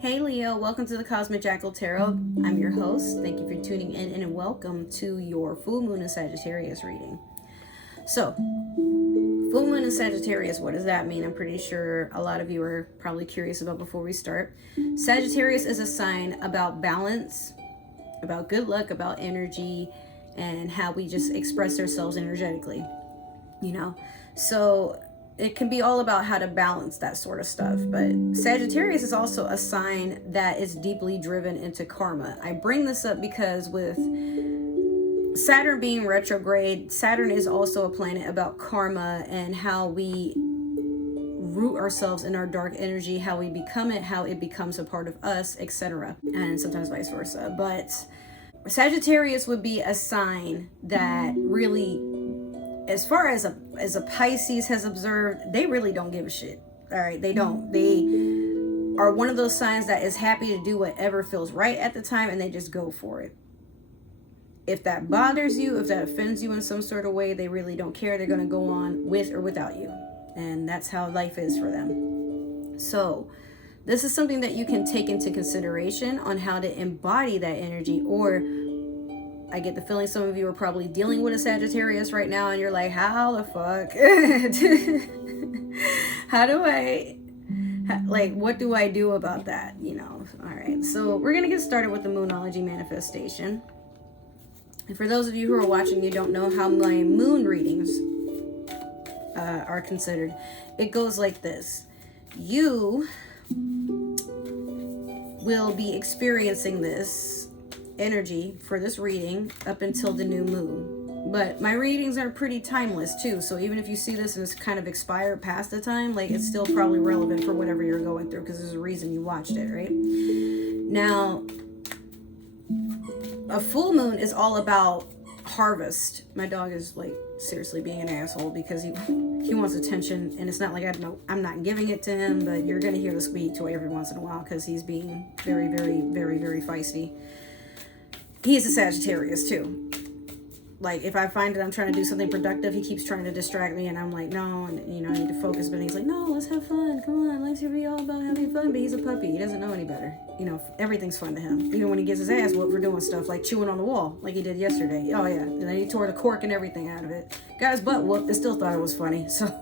Hey Leo, welcome to the Cosmic Jackal Tarot. I'm your host. Thank you for tuning in and welcome to your full moon and Sagittarius reading. So, full moon and Sagittarius, what does that mean? I'm pretty sure a lot of you are probably curious about before we start. Sagittarius is a sign about balance, about good luck, about energy, and how we just express ourselves energetically, So it can be all about how to balance that sort of stuff. But Sagittarius is also a sign that is deeply driven into karma. I bring this up because with Saturn being retrograde, Saturn is also a planet about karma and how we root ourselves in our dark energy, how we become it, how it becomes a part of us, etc. And sometimes vice versa. But Sagittarius would be a sign that really, as far as a Pisces has observed, they really don't give a shit. All right, they don't. They are one of those signs that is happy to do whatever feels right at the time, and they just go for it. If that bothers you, if that offends you in some sort of way, they really don't care. They're going to go on with or without you, and that's how life is for them. So this is something that you can take into consideration on how to embody that energy. Or I get the feeling some of you are probably dealing with a Sagittarius right now and you're like, how the fuck? How do I, what do I do about that? All right. So we're going to get started with the Moonology manifestation. And for those of you who are watching, you don't know how my moon readings are considered. It goes like this. You will be experiencing this energy for this reading up until the new moon, but my readings are pretty timeless too, so even if you see this and it's kind of expired past the time, it's still probably relevant for whatever you're going through, because there's a reason you watched it, right? Now, a full moon is all about harvest. My dog is seriously being an asshole because he wants attention, and it's not like I'm not giving it to him, but you're gonna hear the squeak toy every once in a while because he's being very, very, very, very feisty. He's a Sagittarius too. If I find that I'm trying to do something productive, he keeps trying to distract me, and I'm like, no, and I need to focus. But he's like, no, let's have fun. Come on, let's be all about having fun. But he's a puppy. He doesn't know any better. Everything's fun to him. Even when he gets his ass whooped for doing stuff like chewing on the wall, like he did yesterday. Oh yeah, and then he tore the cork and everything out of it. Got his butt whooped and still thought it was funny. So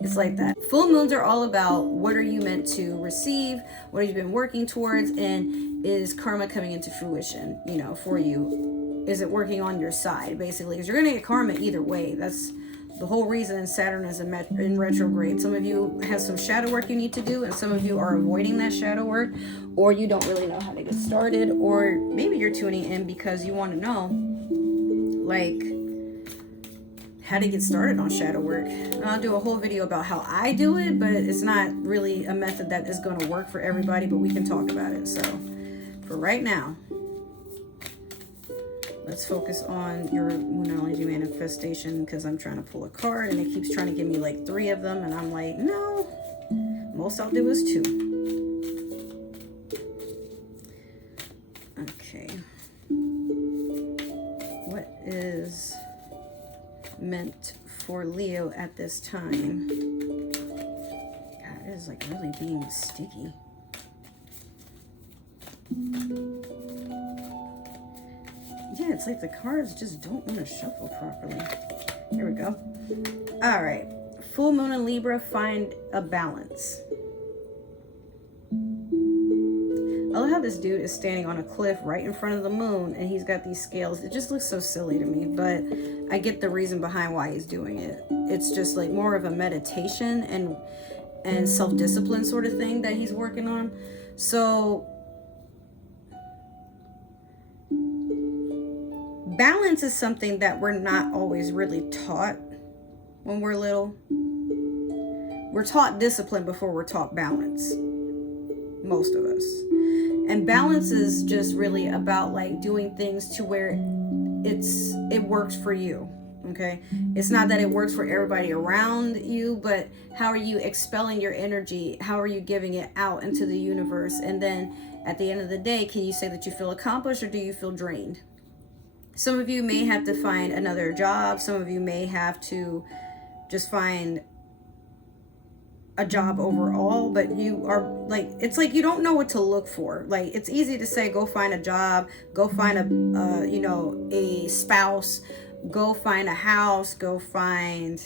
it's like that. Full moons are all about what are you meant to receive, what have you been working towards, and is karma coming into fruition, for you? Is it working on your side, basically? Because you're going to get karma either way. That's the whole reason Saturn is in retrograde. Some of you have some shadow work you need to do, and some of you are avoiding that shadow work, or you don't really know how to get started, or maybe you're tuning in because you want to know, how to get started on shadow work. I'll do a whole video about how I do it, but it's not really a method that is going to work for everybody, but we can talk about it. So for right now, let's focus on your Moonology manifestation, because I'm trying to pull a card and it keeps trying to give me 3 of them, and I'm like, no, most I'll do is 2. Okay. What is meant for Leo at this time? God, it is really being sticky. Yeah, it's the cards just don't want to shuffle properly. Here we go. All right. Full moon in Libra, find a balance. I love how this dude is standing on a cliff right in front of the moon, and he's got these scales. It just looks so silly to me, but I get the reason behind why he's doing it. It's just more of a meditation and self-discipline sort of thing that he's working on. So balance is something that we're not always really taught when we're little. We're taught discipline before we're taught balance, most of us. And balance is just really about doing things to where it works for you. Okay, it's not that it works for everybody around you, but how are you expelling your energy? How are you giving it out into the universe? And then at the end of the day, can you say that you feel accomplished, or do you feel drained? Some of you may have to find another job. Some of you may have to just find a job overall, but you are like, it's like you don't know what to look for. Like, it's easy to say go find a job, go find a you know, a spouse, go find a house, go find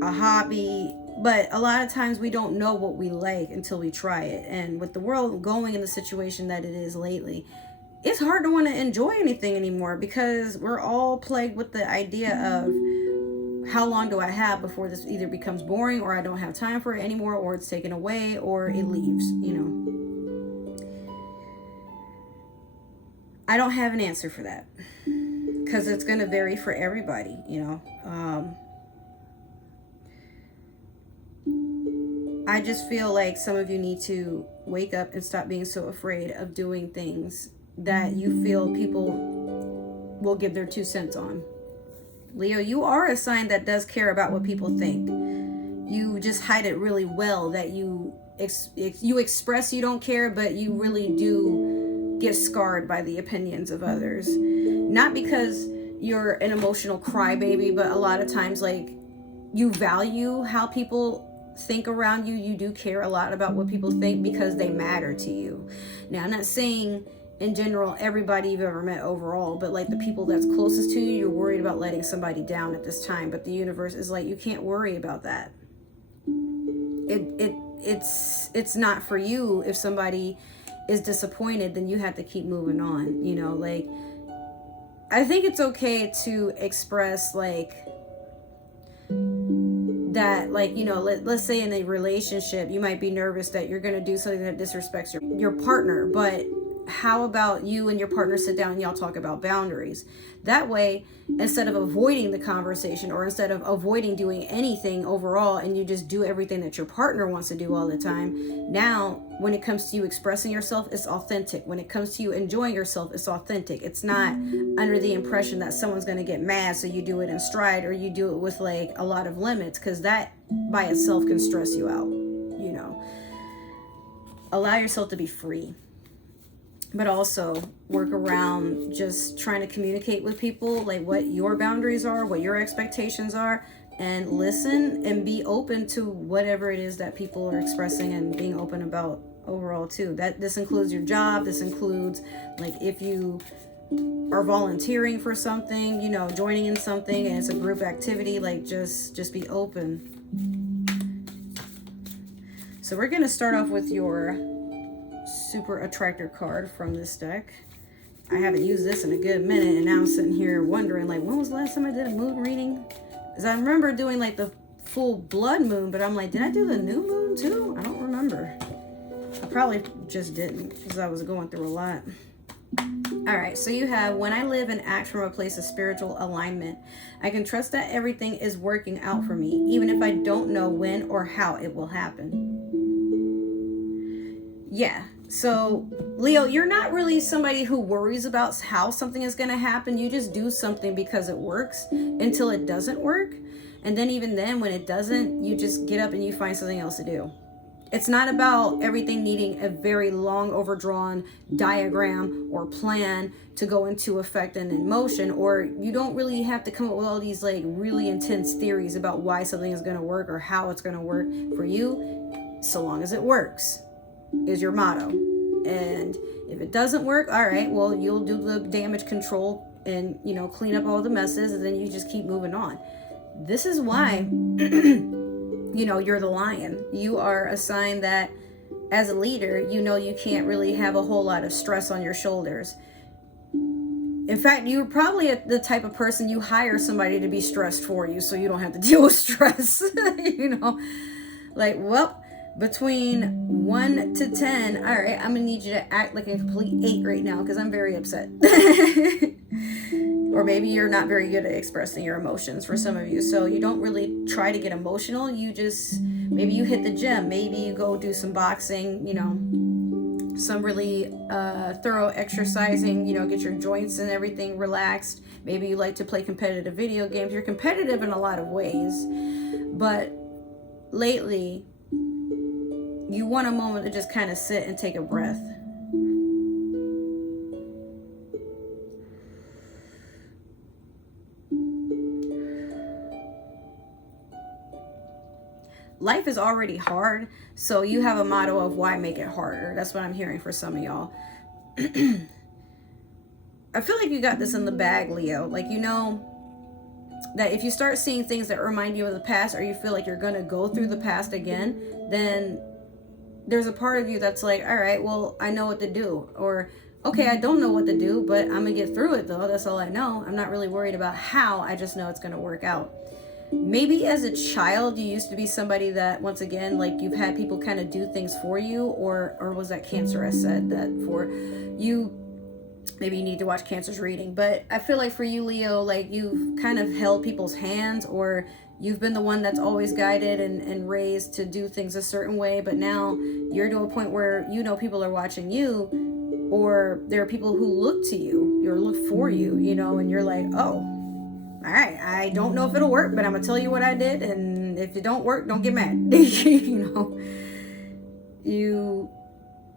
a hobby, but a lot of times we don't know what we like until we try it. And with the world going in the situation that it is lately, it's hard to want to enjoy anything anymore, because we're all plagued with the idea of, how long do I have before this either becomes boring, or I don't have time for it anymore, or it's taken away, or it leaves, you know. I don't have an answer for that, because it's going to vary for everybody, you know. I just feel like some of you need to wake up and stop being so afraid of doing things that you feel people will give their 2 cents on. Leo, you are a sign that does care about what people think. You just hide it really well, that you express you don't care, but you really do get scarred by the opinions of others. Not because you're an emotional crybaby, but a lot of times, like, you value how people think around you. You do care a lot about what people think because they matter to you. Now, I'm not saying in general everybody you've ever met overall, but like the people that's closest to you, you're worried about letting somebody down at this time, but the universe is like, you can't worry about that. It's not for you. If somebody is disappointed, then you have to keep moving on, you know. Like, I think it's okay to express like that, like, you know, let's say in a relationship you might be nervous that you're going to do something that disrespects your partner, but how about you and your partner sit down and y'all talk about boundaries? That way, instead of avoiding the conversation, or instead of avoiding doing anything overall, and you just do everything that your partner wants to do all the time, now when it comes to you expressing yourself, it's authentic. When it comes to you enjoying yourself, it's authentic. It's not under the impression that someone's going to get mad, so you do it in stride, or you do it with like a lot of limits, because that by itself can stress you out, you know. Allow yourself to be free, but also work around just trying to communicate with people, like what your boundaries are, what your expectations are, and listen and be open to whatever it is that people are expressing, and being open about overall too. That this includes your job. This includes like if you are volunteering for something, you know, joining in something and it's a group activity, like just be open. So we're going to start off with your Super Attractor card from this deck. I haven't used this in a good minute, and now I'm sitting here wondering, like, when was the last time I did a moon reading? Because I remember doing like the full blood moon, but I'm like, did I do the new moon too? I don't remember. I probably just didn't, because I was going through a lot. All right, so you have, when I live and act from a place of spiritual alignment, I can trust that everything is working out for me, even if I don't know when or how it will happen. Yeah, so Leo, you're not really somebody who worries about how something is going to happen. You just do something because it works until it doesn't work. And then even then, when it doesn't, you just get up and you find something else to do. It's not about everything needing a very long overdrawn diagram or plan to go into effect and in motion, or you don't really have to come up with all these like really intense theories about why something is going to work or how it's going to work for you. So long as it works is your motto. And if it doesn't work, all right, well, you'll do the damage control and, you know, clean up all the messes, and then you just keep moving on. This is why you know, you're the lion. You are a sign that as a leader, you know, you can't really have a whole lot of stress on your shoulders. In fact, you're probably the type of person, you hire somebody to be stressed for you so you don't have to deal with stress. You know, like, well, between 1 to 10, all right, I'm gonna need you to act like a complete 8 right now because I'm very upset. Or maybe you're not very good at expressing your emotions for some of you, so you don't really try to get emotional. You just, maybe you hit the gym, maybe you go do some boxing, you know, some really thorough exercising, you know, get your joints and everything relaxed. Maybe you like to play competitive video games. You're competitive in a lot of ways, but lately you want a moment to just kind of sit and take a breath. life is already hard, so you have a motto of why make it harder. That's what I'm hearing for some of y'all. I feel like you got this in the bag, Leo. Like, you know that if you start seeing things that remind you of the past, or you feel like you're gonna go through the past again, then there's a part of you that's like, all right, well, I know what to do. Or, okay, I don't know what to do, but I'm gonna get through it though. That's all I know. I'm not really worried about how. I just know it's gonna work out. Maybe as a child you used to be somebody that, once again, like, you've had people kind of do things for you, or was that Cancer I said that for you? Maybe you need to watch Cancer's reading. But I feel like for you, Leo, like, you've kind of held people's hands, or you've been the one that's always guided and raised to do things a certain way, but now you're to a point where you know people are watching you, or there are people who look to you or look for you, you know, and you're like, oh, all right, I don't know if it'll work, but I'm gonna tell you what I did, and if it don't work, don't get mad. You know,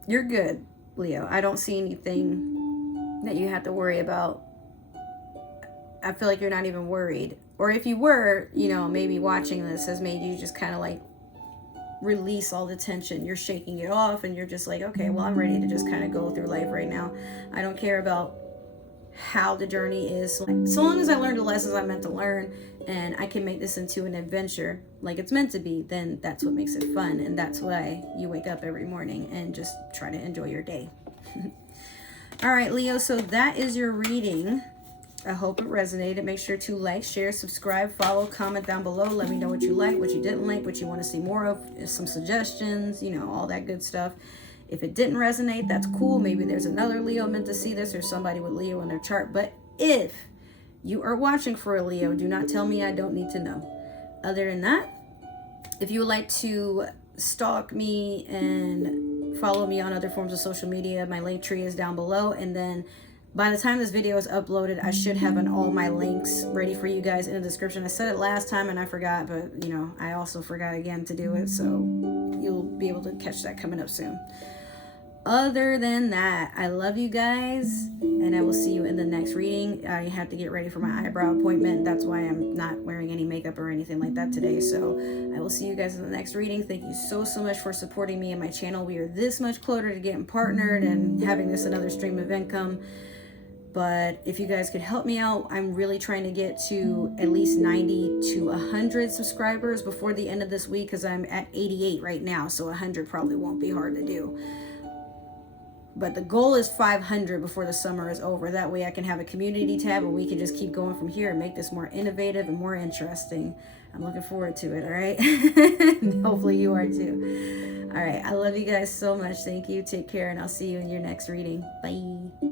you're good, Leo. I don't see anything that you have to worry about. I feel like you're not even worried. Or if you were, you know, maybe watching this has made you just kind of like release all the tension. You're shaking it off, and you're just like, okay, well, I'm ready to just kind of go through life right now. I don't care about how the journey is. So long as I learned the lessons I meant to learn, and I can make this into an adventure like it's meant to be, then that's what makes it fun. And that's why you wake up every morning and just try to enjoy your day. All right, Leo, so that is your reading. I hope it resonated. Make sure to like, share, subscribe, follow, comment down below. Let me know what you like, what you didn't like, what you want to see more of, some suggestions, you know, all that good stuff. If it didn't resonate, that's cool. Maybe there's another Leo meant to see this, or somebody with Leo in their chart. But if you are watching for a Leo, do not tell me I don't need to know. Other than that, if you would like to stalk me and follow me on other forms of social media, my link tree is down below. And then by the time this video is uploaded, I should have all my links ready for you guys in the description. I said it last time and I forgot, but you know, I also forgot again to do it. So you'll be able to catch that coming up soon. Other than that, I love you guys, and I will see you in the next reading. I have to get ready for my eyebrow appointment. That's why I'm not wearing any makeup or anything like that today. So I will see you guys in the next reading. Thank you so much for supporting me and my channel. We are this much closer to getting partnered and having this another stream of income. But if you guys could help me out, I'm really trying to get to at least 90 to 100 subscribers before the end of this week, because I'm at 88 right now. So 100 probably won't be hard to do. But the goal is 500 before the summer is over. That way I can have a community tab and we can just keep going from here and make this more innovative and more interesting. I'm looking forward to it, all right? Hopefully you are too. All right, I love you guys so much. Thank you. Take care, and I'll see you in your next reading. Bye.